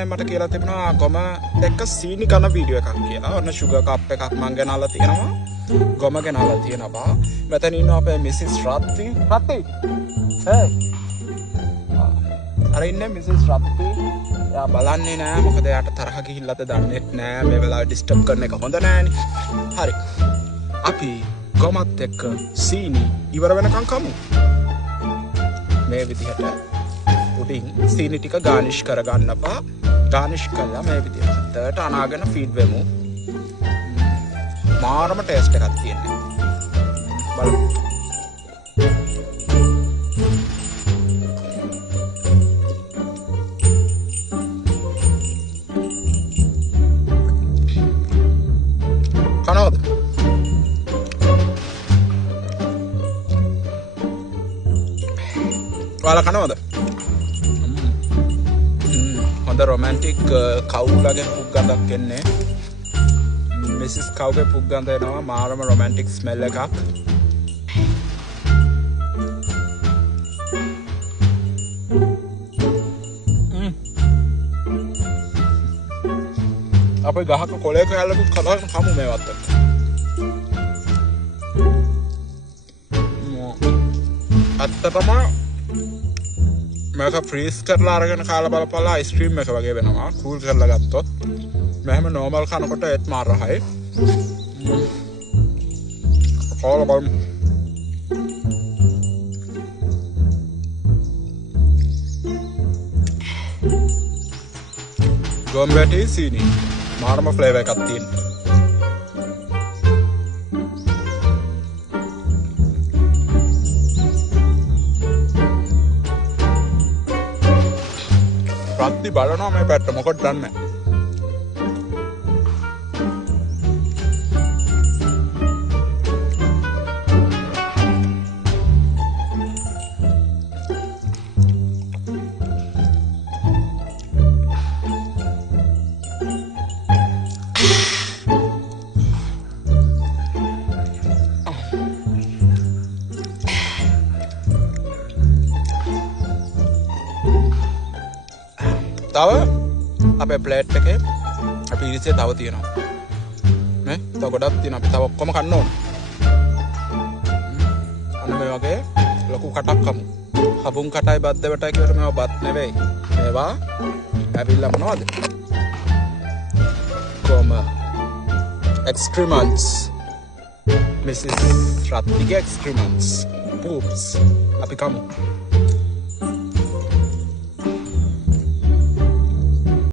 දැන් මට කියලා තිබුණා ගොම එක්ක සීනි කන වීඩියෝ එකක් කියලා. ඔන්න sugar cup එකක් මං ගෙනල්ලා තියෙනවා. ගොම ගෙනල්ලා තියෙනවා. මෙතන ඉන්නවා අපේ මිසිස් රත්ති. රත්ති. හේ. අර ඉන්නේ මිසිස් රත්ති. එයා බලන්නේ නෑ මොකද එයාට තරහ ගිහිල්ලාද දන්නේ නෑ. මේ වෙලාවේ ඩිස්ටර්බ් කරන එක හොඳ නෑනේ. හරි. අපි ගොමත් එක්ක සීනි ඉවර වෙනකන් කමු. මේ විදිහට උඩින් සීනි ටික ගානිෂ් කරගන්නපා. ගානිෂ් කළා මේ විදිහට අනාගෙන ෆීඩ් වෙමු. මාරම ටේස්ට් එකක් තියෙනවා. බලමු. කනවද? ඔයාලා කනවද? හොඳ රොමැන්ටික් කවුලගේ පුක් ගඳක් එන්නේ. මිසිස් කවුගේ පුක් ගඳ එනවා. මාරම රොමැන්ටික් ස්මෙල් එකක්. අපේ ගහක කොලයක හැලකුත් කතාගෙන කමු මේවත් එක්ක. අත්තටම මේක ෆ්‍රීස් කරලා අරගෙන කාලා බලපල්ලා අයිස්ක්‍රීම් එක වගේ වෙනවා. කූල් කරලා ගත්තොත් මෙහෙම නෝමල් කනකොට ඒත් මාර රහයි. කාලා බලමු. ගොම්බැටි සීනි මාරම ෆ්ලේවර් එකක් තියෙනවා. රත්ති බලනවා මේ පැත්ත මොකද දන්නේ. තව අපේ ප්ලේට් එකේ අපි ඉරිසිය තව තියෙනවා. නේ? තව ගොඩක් තියෙනවා. අපි තව ඔක්කොම කන්න ඕන. අන්න මේ වගේ ලොකු කටක් කමු. හබුන් කටයි බත් දෙවටයි කියවට මේවා බත් නෙවෙයි. මේවා ඇවිල්ලා මොනවද? කොම excrements. Mrs. රත්තිගේ excrements. Poops. අපි කමු.